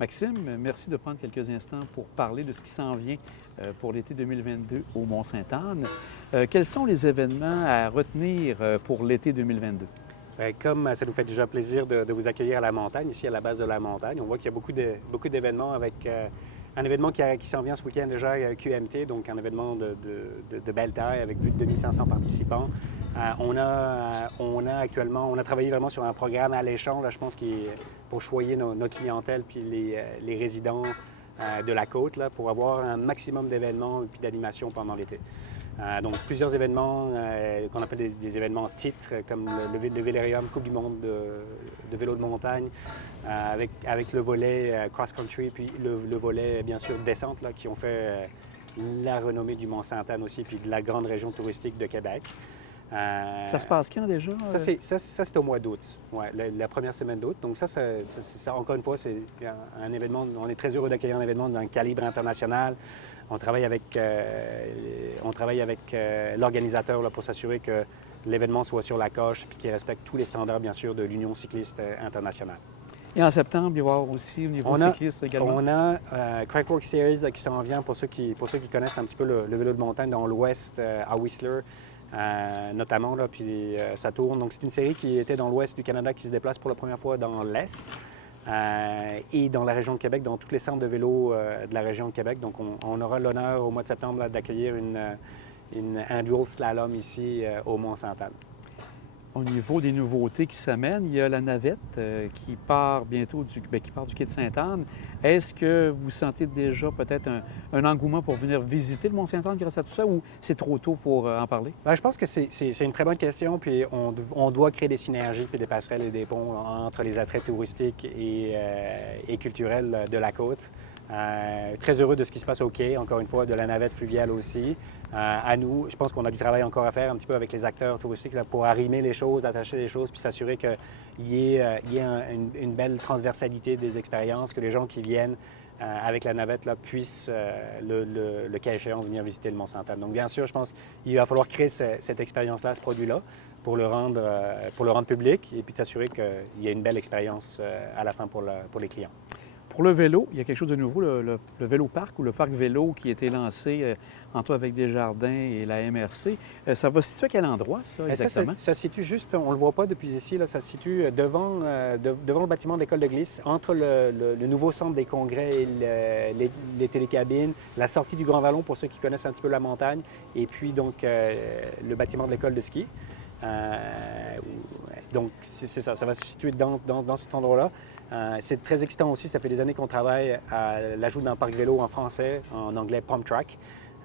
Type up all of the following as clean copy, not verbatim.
Maxime, merci de prendre quelques instants pour parler de ce qui s'en vient pour l'été 2022 au Mont-Sainte-Anne. Quels sont les événements à retenir pour l'été 2022? Bien, comme ça nous fait déjà plaisir de vous accueillir à la montagne, ici à la base de la montagne, on voit qu'il y a beaucoup d'événements avec un événement qui s'en vient ce week-end déjà, QMT, donc un événement de belle taille avec plus de 2500 participants. On a actuellement, on a travaillé vraiment sur un programme alléchant, là, je pense, pour choyer notre clientèle puis les résidents de la côte là, pour avoir un maximum d'événements et d'animations pendant l'été. Donc, plusieurs événements qu'on appelle des événements titres, comme le Vélérium, Coupe du monde de vélo de montagne, avec le volet cross-country, puis le volet, bien sûr, descente, là, qui ont fait la renommée du Mont-Sainte-Anne aussi, puis de la grande région touristique de Québec. Ça se passe quand déjà? Ça, c'est au mois d'août, ouais, la première semaine d'août. Donc ça, encore une fois, c'est un événement, on est très heureux d'accueillir un événement d'un calibre international. On travaille avec l'organisateur là, pour s'assurer que l'événement soit sur la coche et qu'il respecte tous les standards, bien sûr, de l'Union cycliste internationale. Et en septembre, il va y avoir aussi au niveau cycliste également? On a Crankworx Series là, qui s'en vient pour ceux qui connaissent un petit peu le vélo de montagne dans l'ouest, à Whistler. Notamment, là, puis ça tourne. Donc, c'est une série qui était dans l'ouest du Canada qui se déplace pour la première fois dans l'est et dans la région de Québec, dans tous les centres de vélo de la région de Québec. Donc, on aura l'honneur au mois de septembre là, d'accueillir un dual slalom ici au Mont-Sainte-Anne. Au niveau des nouveautés qui s'amènent, il y a la navette qui part bientôt du quai de Sainte-Anne. Est-ce que vous sentez déjà peut-être un engouement pour venir visiter le Mont-Sainte-Anne grâce à tout ça ou c'est trop tôt pour en parler? Bien, je pense que c'est une très bonne question. Puis on doit créer des synergies puis des passerelles et des ponts entre les attraits touristiques et culturels de la côte. Très heureux de ce qui se passe au quai, encore une fois, de la navette fluviale aussi. À nous, je pense qu'on a du travail encore à faire un petit peu avec les acteurs touristiques là, pour arrimer les choses, attacher les choses, puis s'assurer qu'il y ait une belle transversalité des expériences, que les gens qui viennent avec la navette là, puissent, le cas échéant, venir visiter le Mont-Sainte-Anne. Donc, bien sûr, je pense qu'il va falloir créer cette expérience-là, ce produit-là, pour le rendre public et puis de s'assurer qu'il y ait une belle expérience à la fin pour les clients. Pour le vélo, il y a quelque chose de nouveau, le vélo-parc ou le parc vélo qui a été lancé entre avec Desjardins et la MRC. Ça va se situer à quel endroit, ça, exactement? Ça se situe juste, on ne le voit pas depuis ici, là, ça se situe devant le bâtiment de l'école de glisse, entre le nouveau centre des congrès et les télécabines, la sortie du Grand Vallon pour ceux qui connaissent un petit peu la montagne, et puis donc le bâtiment de l'école de ski. Donc c'est ça, ça va se situer dans cet endroit-là. C'est très excitant aussi, ça fait des années qu'on travaille à l'ajout d'un parc vélo en français, en anglais Pump Track.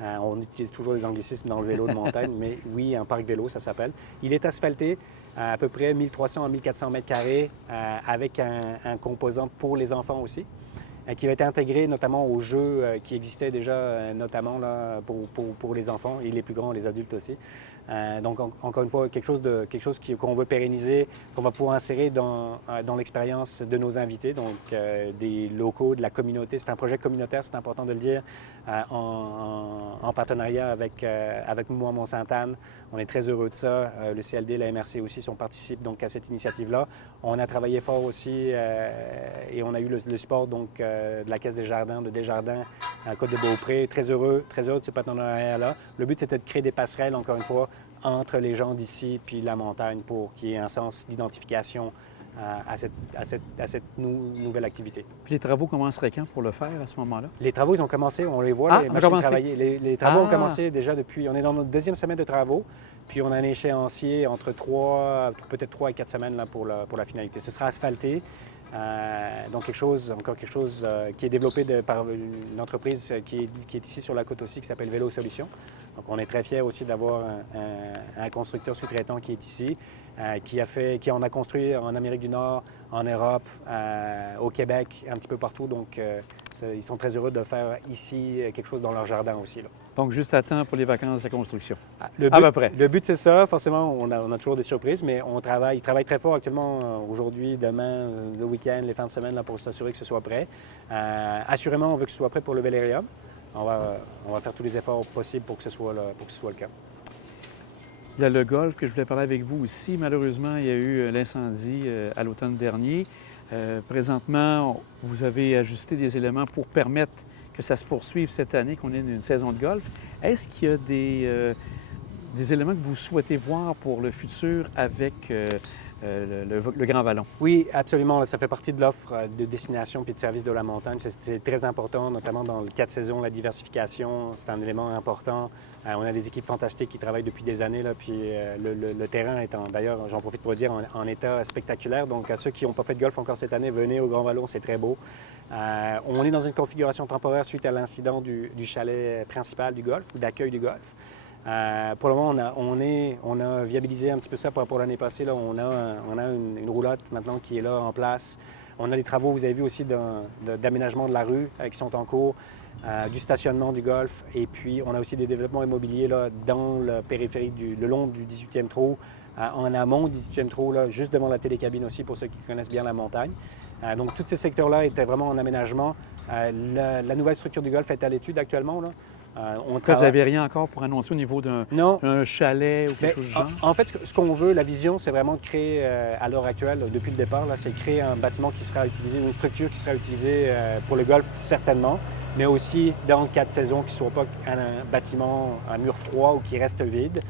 On utilise toujours les anglicismes dans le vélo de montagne, mais oui, un parc vélo, ça s'appelle. Il est asphalté à peu près 1300 à 1400 mètres carrés avec un composant pour les enfants aussi, qui va être intégré notamment aux jeux qui existaient déjà, notamment là, pour les enfants et les plus grands, les adultes aussi. Donc, encore une fois, quelque chose qu'on veut pérenniser, qu'on va pouvoir insérer dans l'expérience de nos invités, donc des locaux, de la communauté. C'est un projet communautaire, c'est important de le dire, en partenariat avec Mouvement Mont-Sainte-Anne. On est très heureux de ça. Le CLD, la MRC aussi participent donc à cette initiative-là. On a travaillé fort aussi et on a eu le support donc, de la Caisse des Jardins, de Desjardins, à Côte-de-Beaupré. Très heureux de ce partenariat-là. Le but, c'était de créer des passerelles, encore une fois, entre les gens d'ici puis la montagne pour qu'il y ait un sens d'identification à cette nouvelle activité. Puis les travaux commenceraient quand pour le faire à ce moment-là? Les travaux, ils ont commencé, on les voit, les machines travailler. Les travaux ont commencé déjà depuis, on est dans notre deuxième semaine de travaux, puis on a un échéancier entre peut-être 3 et 4 semaines là, pour la finalité. Ce sera asphalté. Donc quelque chose qui est développé par une entreprise qui est ici sur la côte aussi, qui s'appelle Vélo Solutions. Donc on est très fiers aussi d'avoir un constructeur sous-traitant qui est ici, qui en a construit en Amérique du Nord, en Europe, au Québec, un petit peu partout. Donc ils sont très heureux de faire ici quelque chose dans leur jardin aussi, là. Donc, juste à temps pour les vacances de construction. À peu près. Le but, c'est ça. Forcément, on a toujours des surprises, mais ils travaillent très fort actuellement, aujourd'hui, demain, le week-end, les fins de semaine, là, pour s'assurer que ce soit prêt. Assurément, on veut que ce soit prêt pour le Vélérium. On va faire tous les efforts possibles pour que ce soit le cas. Il y a le golf que je voulais parler avec vous aussi. Malheureusement, il y a eu l'incendie à l'automne dernier. Présentement, vous avez ajusté des éléments pour permettre que ça se poursuive cette année, qu'on ait une saison de golf. Est-ce qu'il y a des éléments que vous souhaitez voir pour le futur avec le Grand Vallon? Oui, absolument. Ça fait partie de l'offre de destination puis de service de la montagne. C'est très important, notamment dans le cas de saison, la diversification, c'est un élément important. On a des équipes fantastiques qui travaillent depuis des années, là, puis le terrain est, d'ailleurs, j'en profite pour le dire, en état spectaculaire. Donc, à ceux qui n'ont pas fait de golf encore cette année, venez au Grand Vallon, c'est très beau. On est dans une configuration temporaire suite à l'incident du chalet principal du golf, ou d'accueil du golf. Pour le moment, on a viabilisé un petit peu ça par rapport à l'année passée. Là. On a une roulotte maintenant qui est là en place. On a des travaux, vous avez vu aussi, d'aménagement de la rue qui sont en cours, du stationnement du golf. Et puis, on a aussi des développements immobiliers là, dans le périphérique, le long du 18e trou, en amont du 18e trou, là, juste devant la télécabine aussi, pour ceux qui connaissent bien la montagne. Donc, tous ces secteurs-là étaient vraiment en aménagement. La nouvelle structure du golf est à l'étude actuellement. Là. Vous n'avez rien encore pour annoncer au niveau d'un chalet ou quelque chose du genre? En fait, ce qu'on veut, la vision, c'est vraiment de créer, à l'heure actuelle, depuis le départ, c'est créer un bâtiment qui sera utilisé, une structure qui sera utilisée pour le golf, certainement, mais aussi dans le cas de saison, qui ne soit pas un bâtiment, un mur froid ou qui reste vide.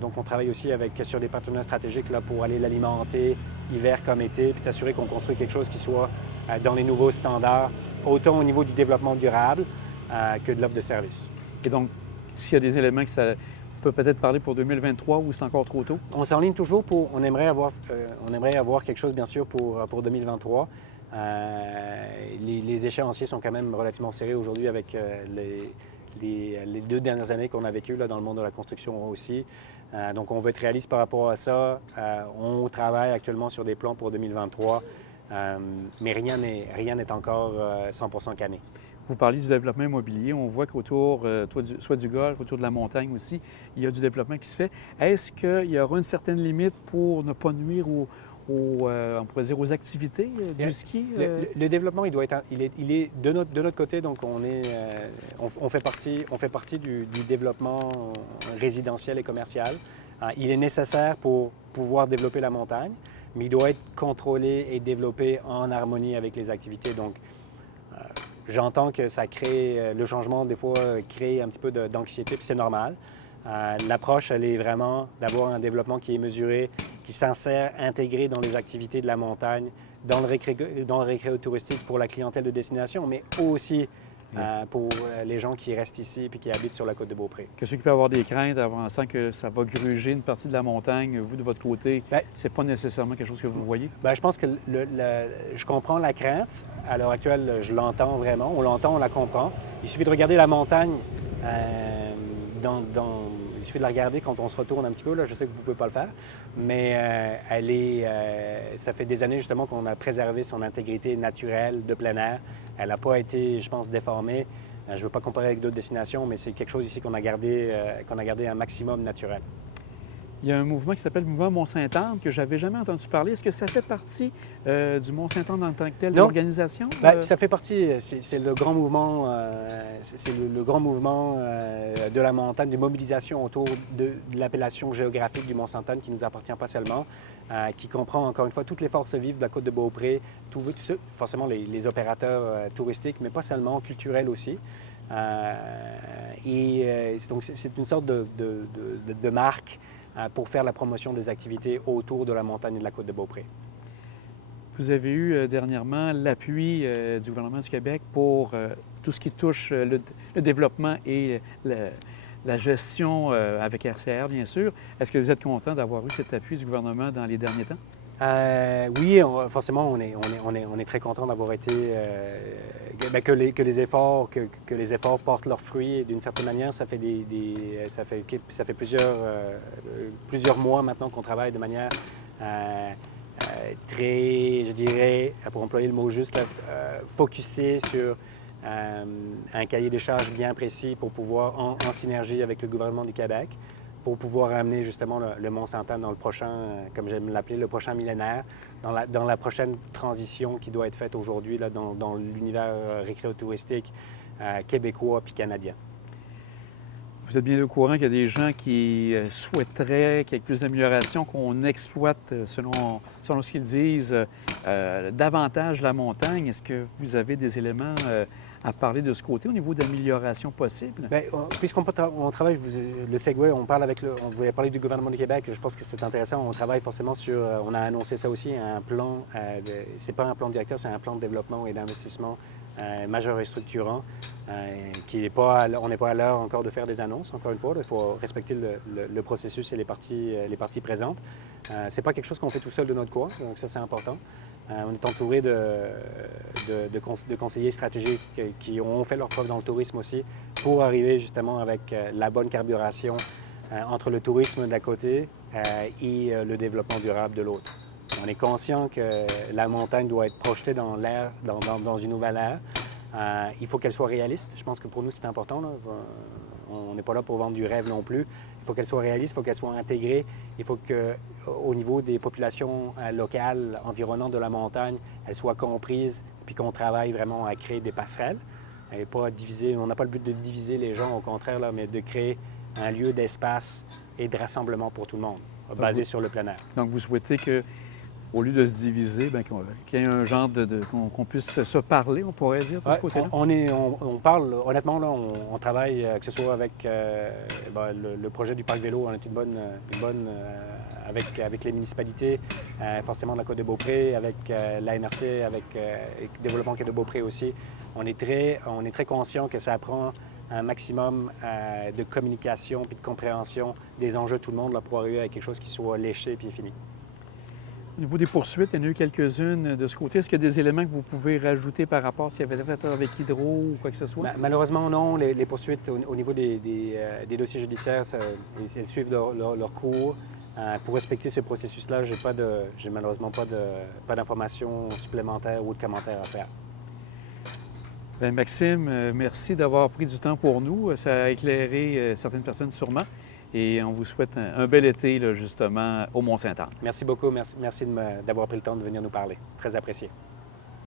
Donc, on travaille aussi sur des partenaires stratégiques là, pour aller l'alimenter hiver comme été, puis s'assurer qu'on construit quelque chose qui soit dans les nouveaux standards, autant au niveau du développement durable, que de l'offre de service. Et donc, s'il y a des éléments que ça peut peut-être parler pour 2023 ou c'est encore trop tôt? On s'enligne toujours pour... On aimerait avoir quelque chose, bien sûr, pour 2023. Les échéanciers sont quand même relativement serrés aujourd'hui avec les 2 dernières années qu'on a vécues là, dans le monde de la construction aussi. Donc, on veut être réaliste par rapport à ça. On travaille actuellement sur des plans pour 2023, mais rien n'est encore 100% canné. Vous parliez du développement immobilier. On voit qu'autour, soit du golf, autour de la montagne aussi, il y a du développement qui se fait. Est-ce qu'il y aura une certaine limite pour ne pas nuire on pourrait dire aux activités du ski? Le développement, il est de notre côté, donc on fait partie du développement résidentiel et commercial. Il est nécessaire pour pouvoir développer la montagne, mais il doit être contrôlé et développé en harmonie avec les activités. Donc, j'entends que ça crée, le changement, des fois, crée un petit peu d'anxiété, puis c'est normal. L'approche, elle est vraiment d'avoir un développement qui est mesuré, qui s'insère, intégré dans les activités de la montagne, dans le récréo touristique pour la clientèle de destination, mais aussi pour les gens qui restent ici et qui habitent sur la côte de Beaupré. Que ceux qui peuvent avoir des craintes avançant que ça va gruger une partie de la montagne, vous, de votre côté, c'est pas nécessairement quelque chose que vous voyez? Bien, je pense que je comprends la crainte. À l'heure actuelle, je l'entends vraiment. On l'entend, on la comprend. Il suffit de regarder la montagne il suffit de la regarder quand on se retourne un petit peu. Là, je sais que vous ne pouvez pas le faire, mais ça fait des années justement qu'on a préservé son intégrité naturelle de plein air. Elle n'a pas été, je pense, déformée. Je ne veux pas comparer avec d'autres destinations, mais c'est quelque chose ici qu'on a gardé un maximum naturel. Il y a un mouvement qui s'appelle le mouvement Mont-Sainte-Anne que je n'avais jamais entendu parler. Est-ce que ça fait partie du Mont-Sainte-Anne en tant que tel, de l'organisation? Bien, ça fait partie, c'est le grand mouvement, le grand mouvement de la montagne, de mobilisation autour de l'appellation géographique du Mont-Sainte-Anne qui ne nous appartient pas seulement, qui comprend encore une fois toutes les forces vives de la côte de Beaupré, forcément les opérateurs touristiques, mais pas seulement, culturels aussi. Donc c'est une sorte de marque pour faire la promotion des activités autour de la montagne et de la côte de Beaupré. Vous avez eu dernièrement l'appui du gouvernement du Québec pour tout ce qui touche le développement et la gestion avec RCR, bien sûr. Est-ce que vous êtes content d'avoir eu cet appui du gouvernement dans les derniers temps? Oui, forcément, on est très content d'avoir été... que les efforts portent leurs fruits. Et d'une certaine manière, ça fait plusieurs mois maintenant qu'on travaille de manière très, je dirais, pour employer le mot juste, focusé sur un cahier des charges bien précis pour pouvoir, en synergie avec le gouvernement du Québec, pour pouvoir amener justement le Mont-Sainte-Anne dans le prochain, comme j'aime l'appeler, le prochain millénaire, dans la prochaine transition qui doit être faite aujourd'hui là, dans l'univers récréo-touristique québécois puis canadien. Vous êtes bien au courant qu'il y a des gens qui souhaiteraient qu'il y ait plus d'amélioration, qu'on exploite, selon ce qu'ils disent, davantage la montagne. Est-ce que vous avez des éléments à parler de ce côté au niveau d'amélioration possible? Bien, puisqu'on on travaille, le Segway, on voulait parler du gouvernement du Québec, je pense que c'est intéressant. On travaille forcément sur, on a annoncé ça aussi, un plan, c'est pas un plan directeur, c'est un plan de développement et d'investissement majeur et structurant, on n'est pas à l'heure encore de faire des annonces, encore une fois. Il faut respecter le processus et les parties présentes. C'est pas quelque chose qu'on fait tout seul de notre coin, donc ça c'est important. On est entouré de conseillers stratégiques qui ont fait leur preuve dans le tourisme aussi pour arriver justement avec la bonne carburation entre le tourisme d'un côté et le développement durable de l'autre. On est conscient que la montagne doit être projetée dans l'air, dans une nouvelle ère. Il faut qu'elle soit réaliste. Je pense que pour nous, c'est important, là. On n'est pas là pour vendre du rêve non plus. Il faut qu'elle soit réaliste, il faut qu'elle soit intégrée. Il faut qu'au niveau des populations locales environnantes de la montagne, elle soit comprise, puis qu'on travaille vraiment à créer des passerelles. Et pas diviser, on n'a pas le but de diviser les gens, au contraire, là, mais de créer un lieu d'espace et de rassemblement pour tout le monde, basé sur le plein air. Donc, vous souhaitez que, au lieu de se diviser, qu'il y ait un genre qu'on puisse se parler, on pourrait dire, de ce côté-là? On parle, honnêtement, là, on travaille, que ce soit avec le projet du parc vélo, on est une bonne avec les municipalités, forcément de la Côte-de-Beaupré, avec la MRC, avec le développement Quai de Beaupré aussi. On est très conscient que ça prend un maximum de communication puis de compréhension des enjeux de tout le monde là, pour arriver à quelque chose qui soit léché puis fini. Au niveau des poursuites, il y en a eu quelques-unes de ce côté. Est-ce qu'il y a des éléments que vous pouvez rajouter par rapport s'il y avait fait avec Hydro ou quoi que ce soit? Malheureusement, non. Les poursuites au niveau des dossiers judiciaires, elles suivent leur cours. Pour respecter ce processus-là, j'ai malheureusement pas d'informations supplémentaires ou de commentaires à faire. Bien, Maxime, merci d'avoir pris du temps pour nous. Ça a éclairé certaines personnes sûrement. Et on vous souhaite un bel été, là, justement, au Mont-Sainte-Anne. Merci beaucoup. Merci d'avoir pris le temps de venir nous parler. Très apprécié.